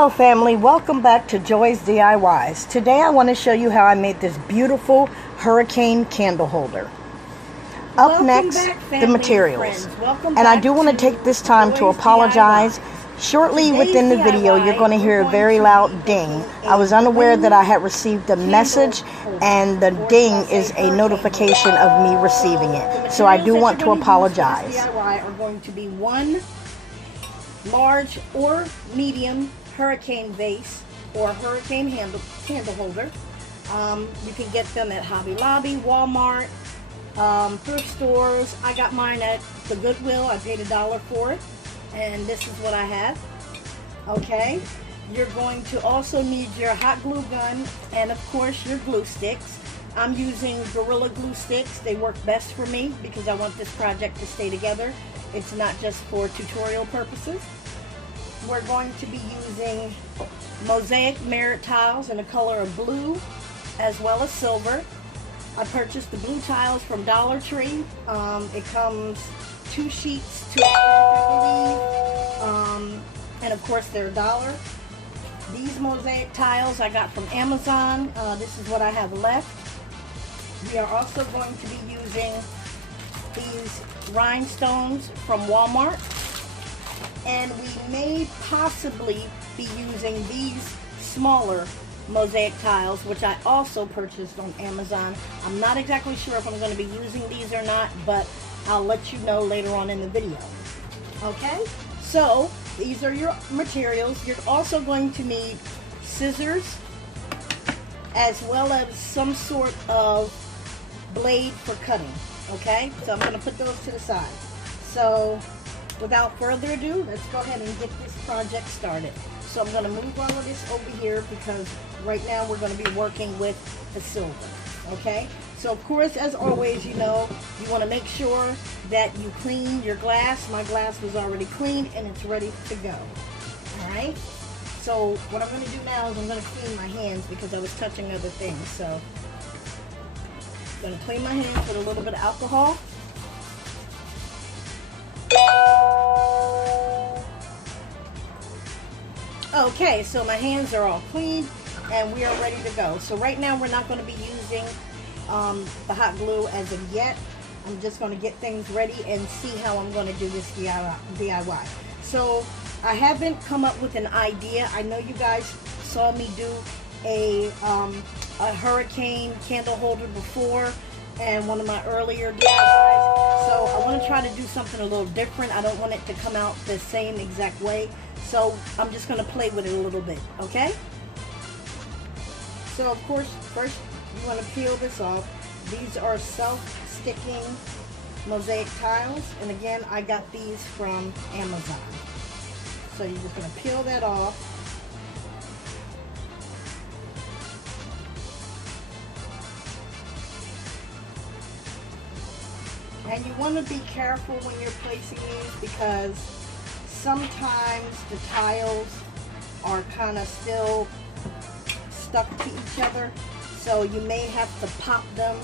Hello family, welcome back to Joy's DIYs. Today I want to show you how I made this beautiful hurricane candle holder. Up next, the materials. And I do want to take this time to apologize. Shortly within the video, you're going to hear a very loud ding. I was unaware that I had received a message, and the ding is a notification of me receiving it. So I do want to apologize. DIY are going to be one large or medium hurricane vase or hurricane candle holder. You can get them at Hobby Lobby, Walmart, thrift stores. I got mine at the Goodwill. I paid $1 for it, and this is what I have. Okay, you're going to also need your hot glue gun and of course your glue sticks. I'm using Gorilla Glue sticks. They work best for me because I want this project to stay together. It's not just for tutorial purposes. We're going to be using Mosaic merit tiles in the color of blue as well as silver. I purchased the blue tiles from Dollartree. It comes 2 sheets to I believe, and of course they're $1. These Mosaic tiles I got from Amazon. This is what I have left. We are also going to be using these rhinestones from Walmart, and we may possibly be using these smaller Mosaic tiles, which I also purchased on Amazon. I'm not exactly sure if I'm going to be using these or not, but I'll let you know later on in the video. Okay, so these are your materials. You're also going to need scissors as well as some sort of blade for cutting. Okay, so I'm going to put those to the side. So without further ado, let's go ahead and get this project started. So I'm going to move all of this over here because right now we're going to be working with the silver. Okay, so of course, as always, you know, you want to make sure that you clean your glass. My glass was already cleaned and it's ready to go. Alright, so what I'm going to do now is I'm going to clean my hands because I was touching other things. So I'm going to clean my hands with a little bit of alcohol. Okay, so my hands are all clean and we are ready to go. So right now we're not going to be using the hot glue as of yet. I'm just going to get things ready and see how I'm going to do this DIY. So I haven't come up with an idea. I know you guys saw me do a hurricane candle holder before and one of my earlier DIYs. So I want to try to do something a little different. I don't want it to come out the same exact way. So I'm just going to play with it a little bit, okay? So of course, first you want to peel this off. These are self-sticking Mosaic tiles. And again, I got these from Amazon. So you're just going to peel that off. And you want to be careful when you're placing these because sometimes the tiles are kind of still stuck to each other. So you may have to pop them,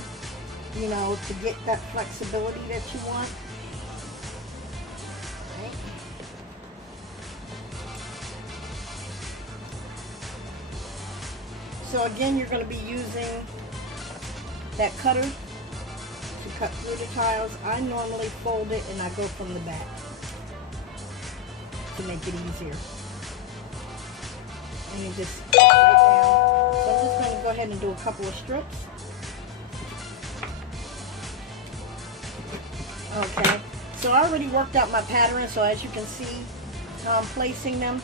you know, to get that flexibility that you want. Okay. So again, you're going to be using that cutter to cut through the tiles. I normally fold it and I go from the back to make it easier. And you just right down. So I'm just going to go ahead and do a couple of strips. Okay, so I already worked out my pattern, so as you can see how I'm placing them.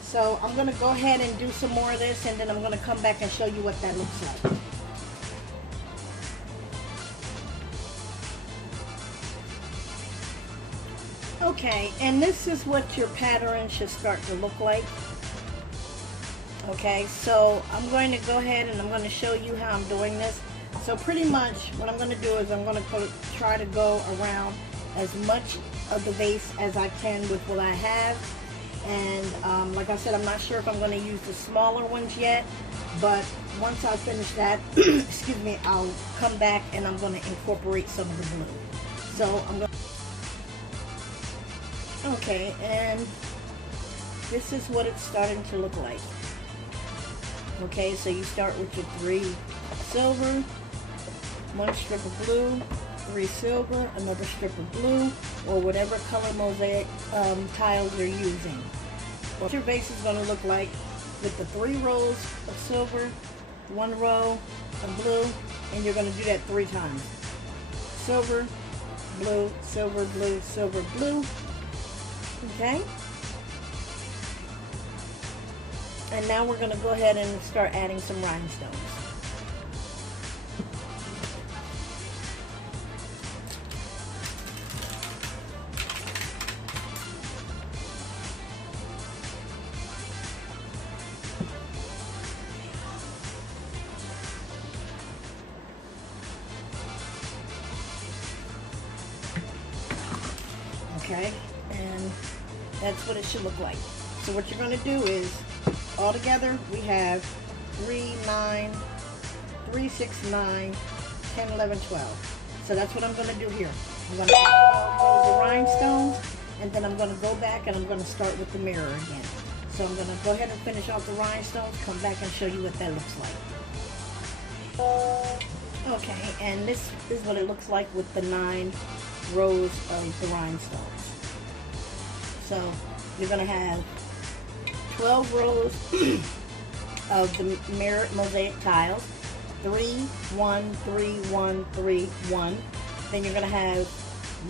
So I'm going to go ahead and do some more of this, and then I'm going to come back and show you what that looks like. Okay, and this is what your pattern should start to look like. Okay, so I'm going to go ahead and I'm going to show you how I'm doing this. So pretty much what I'm going to do is I'm going to try to go around as much of the vase as I can with what I have. And like I said, I'm not sure if I'm going to use the smaller ones yet, but once I finish that, excuse me, I'll come back and I'm going to incorporate some of the blue. So I'm going to... Okay, and this is what it's starting to look like. Okay, so you start with your 3 silver, 1 strip of blue, 3 silver, another strip of blue, or whatever color mosaic tiles you're using. What your vase is going to look like with the 3 rows of silver, 1 row of blue, and you're going to do that 3 times. Silver, blue, silver, blue, silver, blue. Okay? And now we're going to go ahead and start adding some rhinestones. Okay, and that's what it should look like. So what you're going to do is, all together we have 3, 9, 3, 6, 9, 10, 11, 12. So that's what I'm going to do here. I'm going to add 12 rows of rhinestones, and then I'm going to go back and I'm going to start with the mirror again. So I'm going to go ahead and finish off the rhinestones, come back and show you what that looks like. Okay, and this is what it looks like with the 9 rows of the rhinestones. So you're going to have 12 rows of the mirror mosaic tiles, 3, 1, 3, 1, 3, 1. Then you're going to have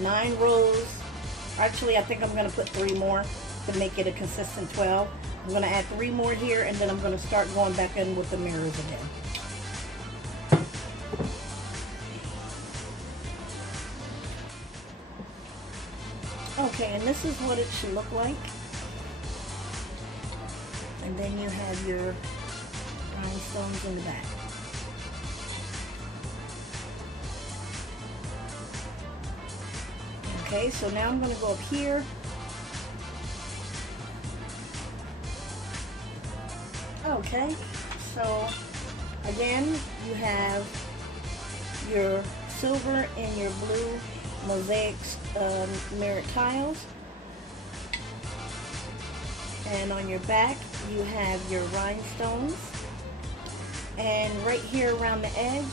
9 rows. Actually, I think I'm going to put 3 more to make it a consistent 12. I'm going to add 3 more here, and then I'm going to start going back in with the mirrors again. Okay, and this is what it should look like. And then you have your rhinestones in the back. Okay, so now I'm going to go up here. Okay, so again, you have your silver and your blue mosaic mirror tiles. And on your back, you have your rhinestones. And right here around the edge,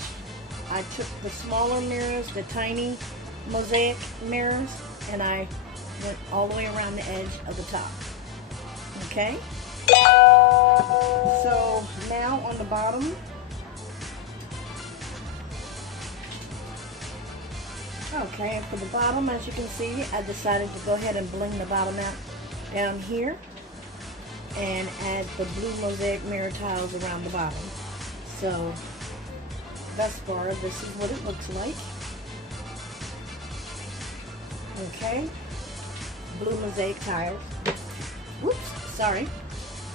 I took the smaller mirrors, the tiny mosaic mirrors, and I went all the way around the edge of the top. Okay? So now on the bottom, okay, and for the bottom, as you can see, I decided to go ahead and bling the bottom out down here and add the blue mosaic mirror tiles around the bottom. So thus far, this is what it looks like. Okay, blue mosaic tiles. Whoops, sorry.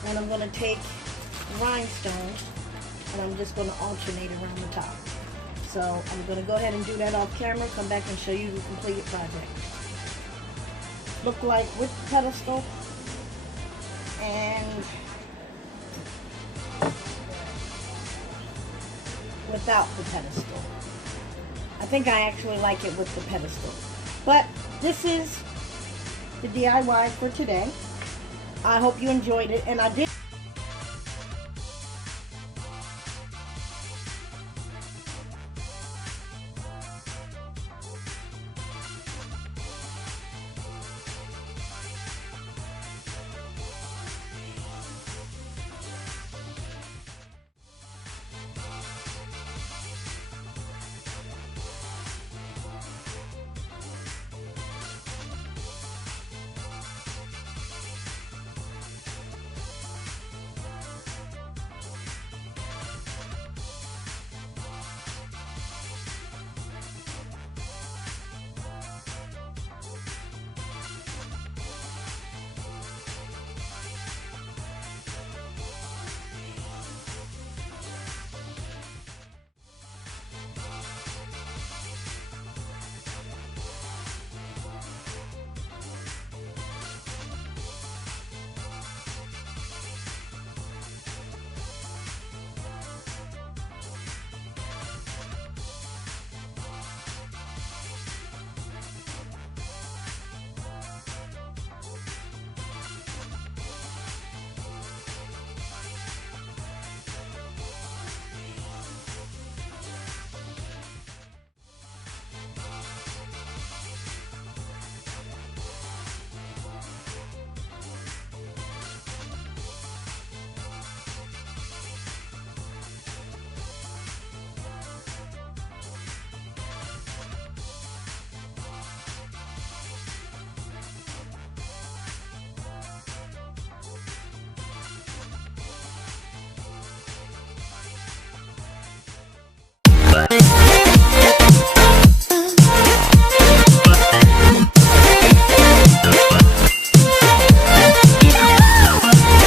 And I'm going to take rhinestones and I'm just going to alternate around the top. So I'm going to go ahead and do that off camera, come back and show you the completed project. Look like with the pedestal and without the pedestal. I think I actually like it with the pedestal. But this is the DIY for today. I hope you enjoyed it, and I did